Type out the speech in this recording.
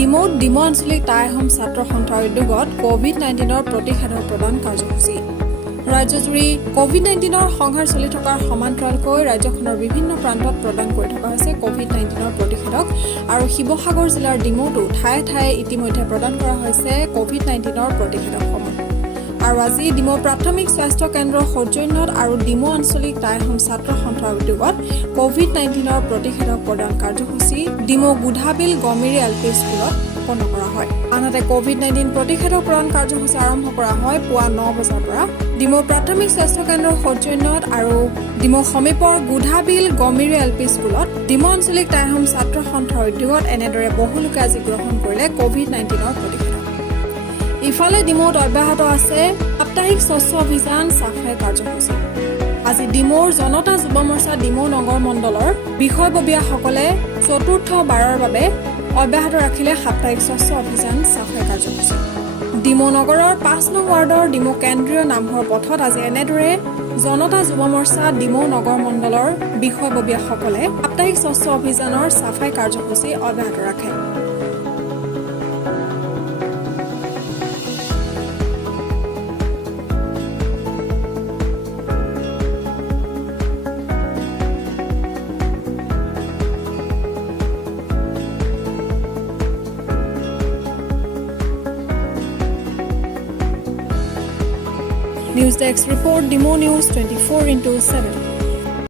ডিমৌত ডিমৌ আঞ্চলিক টাই আহোম ছাত্ৰ সন্থাৰ উদ্যোগত কোভিড-19 প্ৰতিষেধক প্ৰদান কাৰ্যসূচী। ৰাজ্যজুৰি কোভিড-19 সংহাৰ চলি থকাৰ সমান্তৰালকৈ ৰাজ্যখনৰ বিভিন্ন প্ৰান্তত প্ৰদান কৰি থকা হৈছে কোভিড-19 প্ৰতিষেধক আৰু শিৱসাগৰ জিলাৰ ডিমৌতো ঠায়ে ঠায়ে ইতিমধ্যে প্ৰদান কৰা হৈছে কোভিড-19 প্ৰতিষেধকসমূহ। আৰু আজি ডিমৌ প্ৰাথমিক স্বাস্থ্য কেন্দ্ৰৰ সৌজন্যত আৰু ডিমৌ আঞ্চলিক টাই আহোম ছাত্ৰ সন্থাৰ উদ্যোগত কোভিড-19 প্ৰতিষেধক প্ৰদান কাৰ্যসূচী ডিমৌ গুধাবিল গমিৰি LP স্কুলত সম্পন্ন কৰা হয়। আনহাতে কোভিড-19 প্ৰতিষেধক প্ৰদান কাৰ্যসূচী আৰম্ভ কৰা হয় পুৱা 9 বজাৰ পৰা ডিমৌ প্ৰাথমিক স্বাস্থ্য কেন্দ্ৰৰ সৌজন্যত আৰু ডিমৌ সমীপৰ গুধাবিল গমিৰি LP স্কুলত ডিমৌ আঞ্চলিক টাই আহোম ছাত্ৰ সন্থাৰ উদ্যোগত এনেদৰে বহু লোকে আজি গ্ৰহণ কৰিলে কোভিড-19 প্ৰতিষেধক। ইফালে ডিমৌত অব্যাহত আছে সাপ্তাহিক স্বচ্ছ অভিযান চাফাই কাৰ্যসূচী। আজি ডিমৌৰ জনতা যুৱ মৰ্চা ডিমৌ নগৰ মণ্ডলৰ বিষয়ববীয়াসকলে চতুৰ্থ বাৰৰ বাবে অব্যাহত ৰাখিলে সাপ্তাহিক স্বচ্ছ অভিযান চাফাই কাৰ্যসূচী। ডিমৌ নগৰৰ 5 নং ৱাৰ্ডৰ ডিমৌ কেন্দ্ৰীয় নামঘৰ পথত আজি এনেদৰে জনতা যুৱ মৰ্চা ডিমৌ নগৰ মণ্ডলৰ বিষয়ববীয়াসকলে সাপ্তাহিক স্বচ্ছ অভিযানৰ চাফাই কাৰ্যসূচী অব্যাহত ৰাখে। News Desk report Demo News 24/7